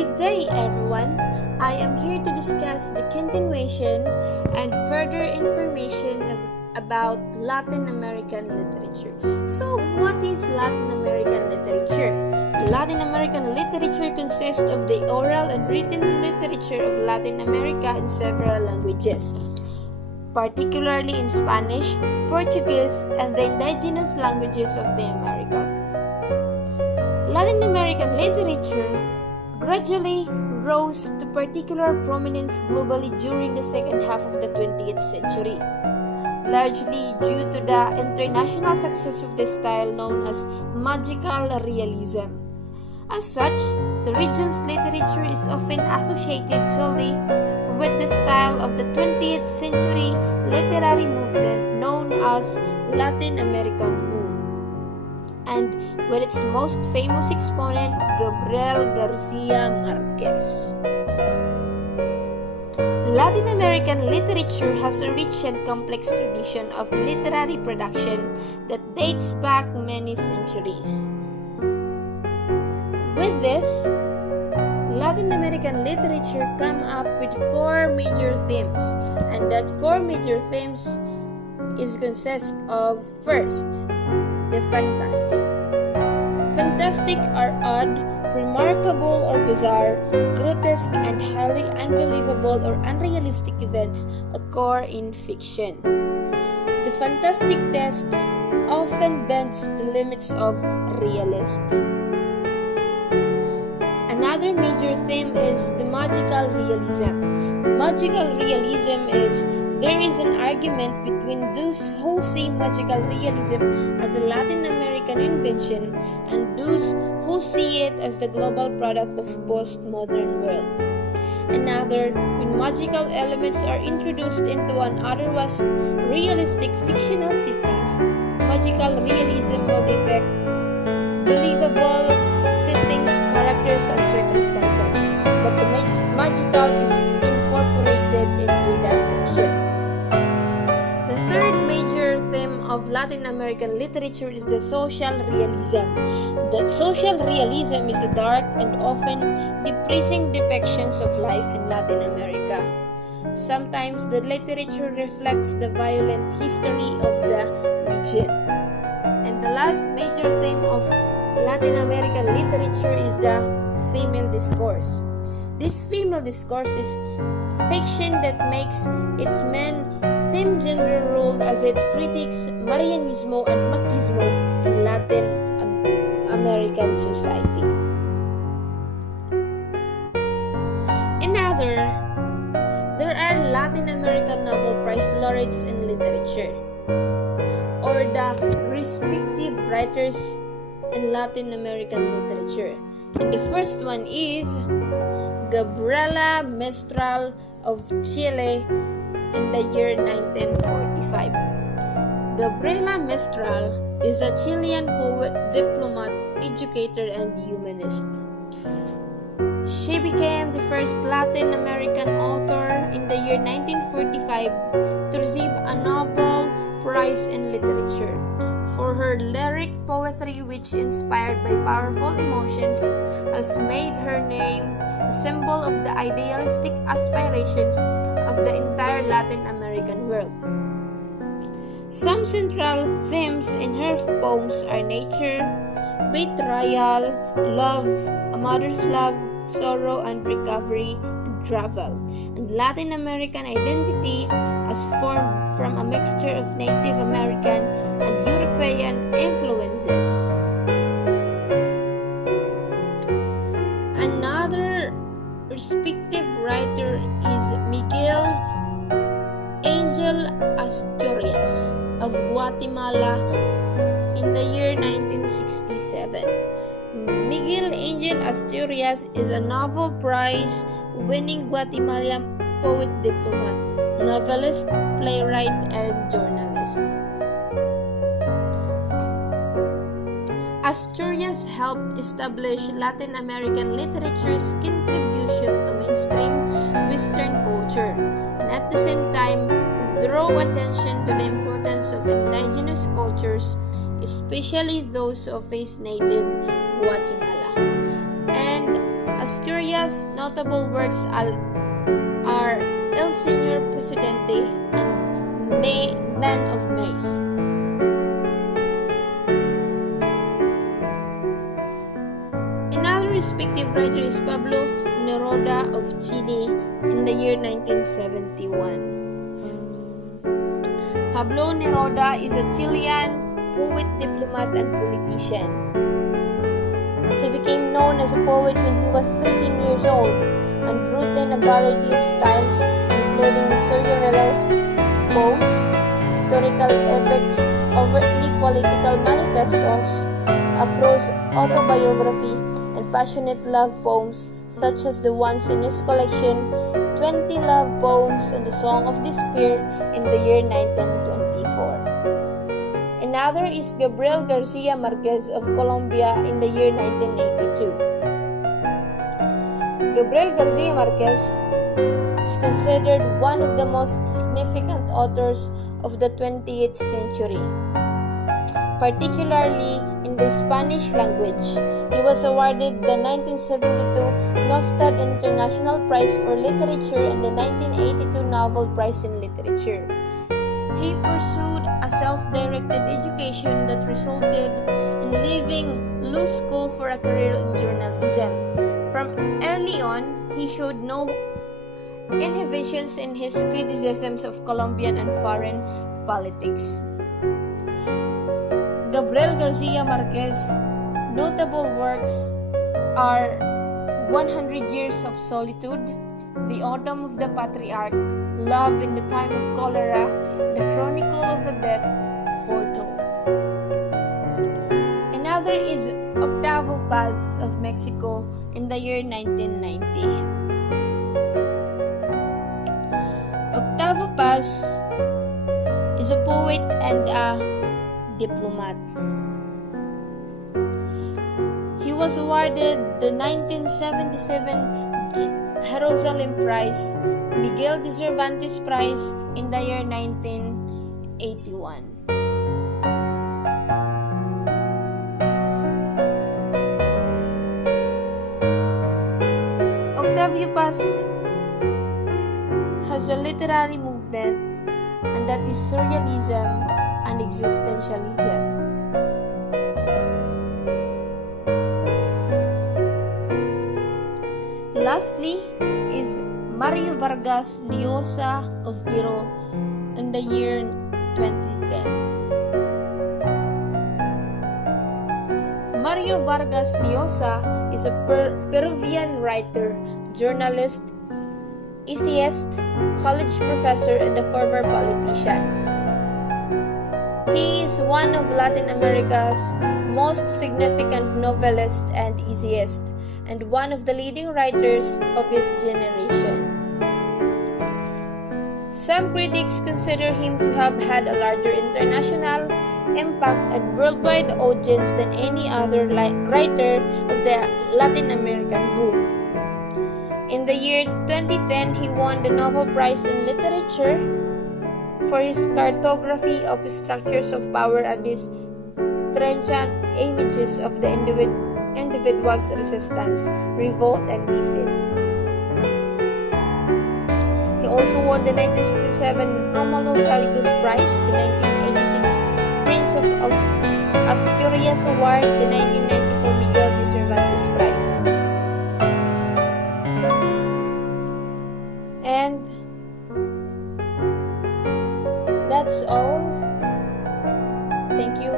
Good day, everyone. I am here to discuss the continuation and further information about Latin American literature. So, what is Latin American literature? Latin American literature consists of the oral and written literature of Latin America in several languages, particularly in Spanish, Portuguese, and the indigenous languages of the Americas. Latin American literature gradually rose to particular prominence globally during the second half of the 20th century, largely due to the international success of the style known as magical realism. As such, the region's literature is often associated solely with the style of the 20th century literary movement known as Latin American boom, and with its most famous exponent, Gabriel Garcia Marquez. Latin American literature has a rich and complex tradition of literary production that dates back many centuries. With this, Latin American literature come up with four major themes, and that four major themes is consist of: first, the fantastic. Fantastic are odd, remarkable or bizarre, grotesque and highly unbelievable or unrealistic events occur in fiction. The fantastic text often bends the limits of realist. Another major theme is the magical realism. Magical realism is there is an argument between those who see magical realism as a Latin American invention and those who see it as the global product of postmodern world. Another, when magical elements are introduced into an otherwise realistic fictional settings, magical realism will defect believable settings, characters, and circumstances, but the magical is incorporated into the fiction. The third major theme of Latin American literature is the social realism. The social realism is the dark and often depressing depictions of life in Latin America. Sometimes the literature reflects the violent history of the region. And the last major theme of Latin American literature is the female discourse. This female discourse is fiction that makes its main theme gender role as it critiques Marianismo and Machismo in Latin American society. There are Latin American Nobel Prize laureates in literature, or the respective writers in Latin American literature. And the first one is Gabriela Mistral of Chile in the year 1945. Gabriela Mistral is a Chilean poet, diplomat, educator, and humanist. She became the first Latin American author in the year 1945 to receive a Nobel Prize in Literature for her lyric poetry, which, inspired by powerful emotions, has made her name a symbol of the idealistic aspirations of the entire Latin American world. Some central themes in her poems are nature, betrayal, love, a mother's love, sorrow and recovery, and travel, and Latin American identity as formed from a mixture of Native American and European influences. Another respective writer is Miguel Angel Asturias of Guatemala in the year 1967. Miguel Angel Asturias is a Nobel Prize winning Guatemalan poet, diplomat, novelist, playwright, and journalist. Asturias helped establish Latin American literature's contribution to mainstream Western culture, and at the same time draw attention to the importance of indigenous cultures, especially those of its native Guatemala. And Asturias' notable works are El Señor Presidente and Man of Maize. Another respective writer is Pablo Neruda of Chile in the year 1971. Pablo Neruda is a Chilean poet, diplomat, and politician. He became known as a poet when he was 13 years old and wrote in a variety of styles, including surrealist poems, historical epics, overtly political manifestos, a prose autobiography, and passionate love poems such as the ones in his collection 20 Love Poems and the Song of Despair in the year 1924. Another is Gabriel Garcia Marquez of Colombia in the year 1982. Gabriel Garcia Marquez is considered one of the most significant authors of the 20th century, particularly in the Spanish language. He was awarded the 1972 Nostad International Prize for Literature and the 1982 Nobel Prize in Literature. He pursued a self-directed education that resulted in leaving Lux School for a career in journalism. From early on, he showed no inhibitions in his criticisms of Colombian and foreign politics. Gabriel Garcia Marquez's notable works are 100 Years of Solitude, The Autumn of the Patriarch, Love in the Time of Cholera, The Chronicle of a Death Foretold. Another is Octavio Paz of Mexico in the year 1990. Octavio Paz is a poet and a diplomat. He was awarded the 1977 Jerusalem Prize, Miguel de Cervantes Prize in the year 1981. Octavio Paz has a literary movement, and that is surrealism and existentialism. Lastly is Mario Vargas Llosa of Biro in the year 2010. Mario Vargas Llosa is a Peruvian writer, journalist, essayist, college professor, and a former politician. He is one of Latin America's most significant novelists and essayists, and one of the leading writers of his generation. Some critics consider him to have had a larger international impact and worldwide audience than any other writer of the Latin American boom. In the year 2010, he won the Nobel Prize in Literature for his cartography of structures of power and his trenchant images of the individual's resistance, revolt, and defeat. He also won the 1967 Romulo Gallegos Prize, the 1986 Prince of Asturias Award, the 1994 Miguel de Cervantes Prize. And that's all. Thank you.